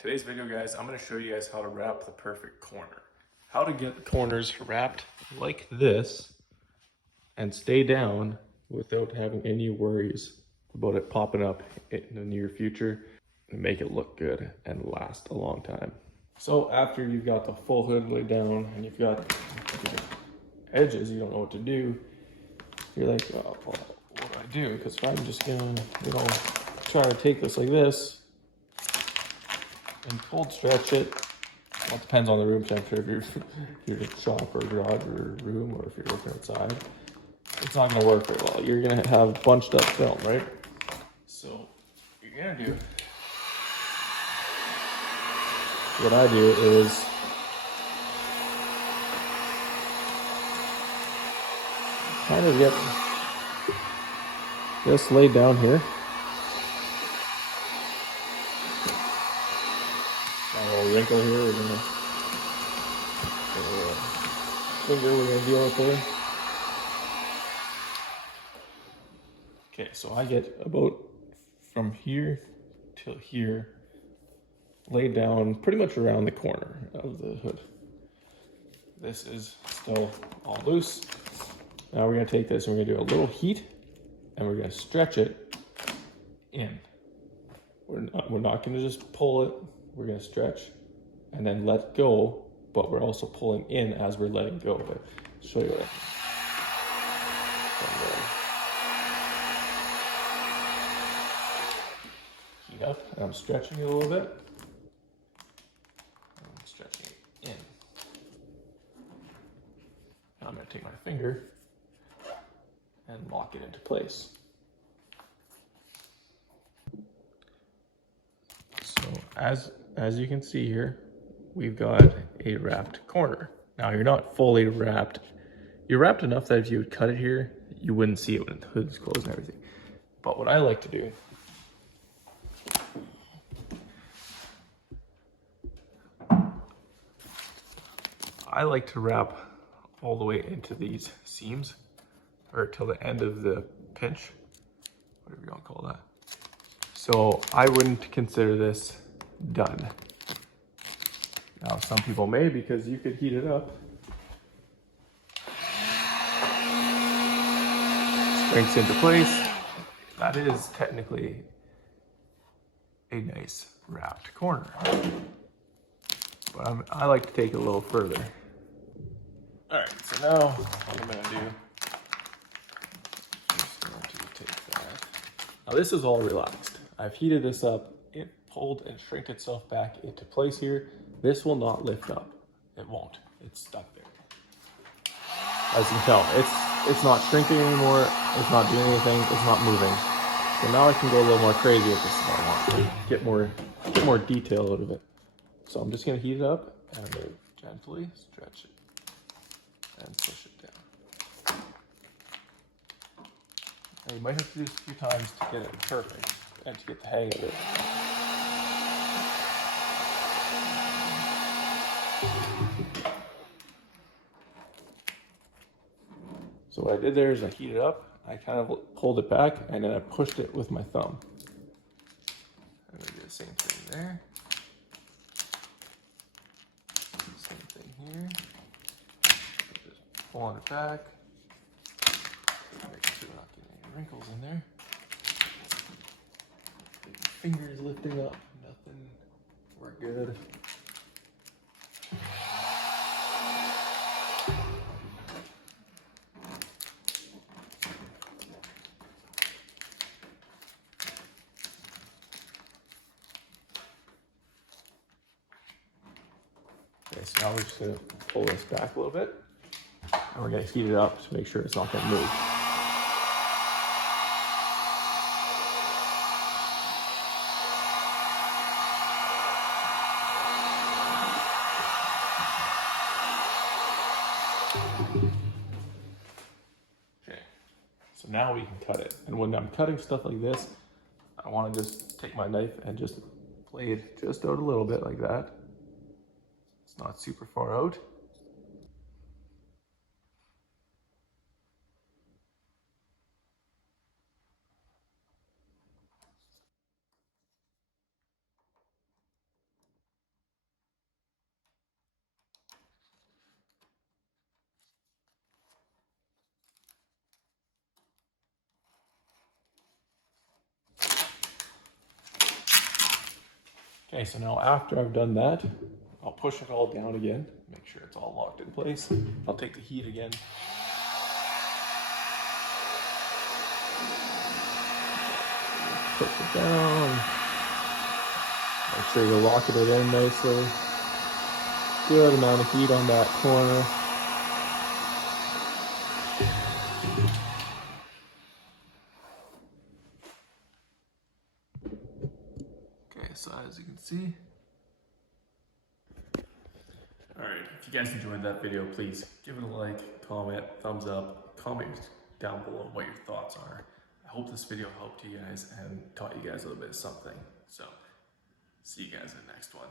Today's video, guys, I'm going to show you guys how to wrap the perfect corner. How to get the corners wrapped like this and stay down without having any worries about it popping up in the near future and make it look good and last a long time. So after you've got the full hood laid down and you've got your edges, you don't know what to do. You're like, oh, well, what do I do? Because if I'm just going to, try to take this like this, and cold stretch it. Well, it depends on the room temperature. If you're in a shop or garage or room, or if you're working outside, it's not going to work very well. You're going to have bunched up film, right? So what you're going to do, what I do is kind of get this laid down here. Got a little wrinkle here. We're gonna finger we're gonna deal with there. Okay, so I get about from here till here laid down pretty much around the corner of the hood. This is still all loose. Now we're gonna take this and we're gonna do a little heat and we're gonna stretch it in. We're not gonna just pull it. We're gonna stretch and then let go, but we're also pulling in as we're letting go. But I'll show you that. Heat up, and I'm stretching it a little bit. I'm stretching it in. Now I'm gonna take my finger and lock it into place. So as you can see here, we've got a wrapped corner. Now you're not fully wrapped. You're wrapped enough that if you would cut it here, you wouldn't see it when the hood is closed and everything. But what I like to do I like to wrap all the way into these seams, or till the end of the pinch, whatever you want to call that. So I wouldn't consider this done. Now some people may, because you could heat it up. Shrinks into place. That is technically a nice wrapped corner. But I like to take it a little further. All right, so now what I'm gonna do, just going to take that. Now this is all relaxed. I've heated this up. It pulled and shrinked itself back into place here. This will not lift up. It won't. It's stuck there. As you can tell, it's not shrinking anymore. It's not doing anything. It's not moving. So now I can go a little more crazy with this if I want. Get more detail out of it. So I'm just gonna heat it up and I'm gonna gently stretch it and push it down. Now you might have to do this a few times to get it perfect and to get the hang of it. So what I did there is I heated it up, I kind of pulled it back, and then I pushed it with my thumb. I'm gonna do the same thing there. Same thing here. Just pull on it back. Make sure we're not getting any wrinkles in there. Fingers lifting up, nothing. We're good. Okay, so now we're just gonna pull this back a little bit, and we're gonna heat it up to make sure it's not gonna move. Okay, so now we can cut it. And when I'm cutting stuff like this, I wanna just take my knife and just blade just out a little bit like that. It's not super far out. Okay, so now after I've done that, I'll push it all down again, make sure it's all locked in place. I'll take the heat again. Push it down. Make sure you're locking it in nicely. Good amount of heat on that corner. Okay, so as you can see. Alright, if you guys enjoyed that video, please give it a like, comment, thumbs up, comment down below what your thoughts are. I hope this video helped you guys and taught you guys a little bit of something. So, see you guys in the next one.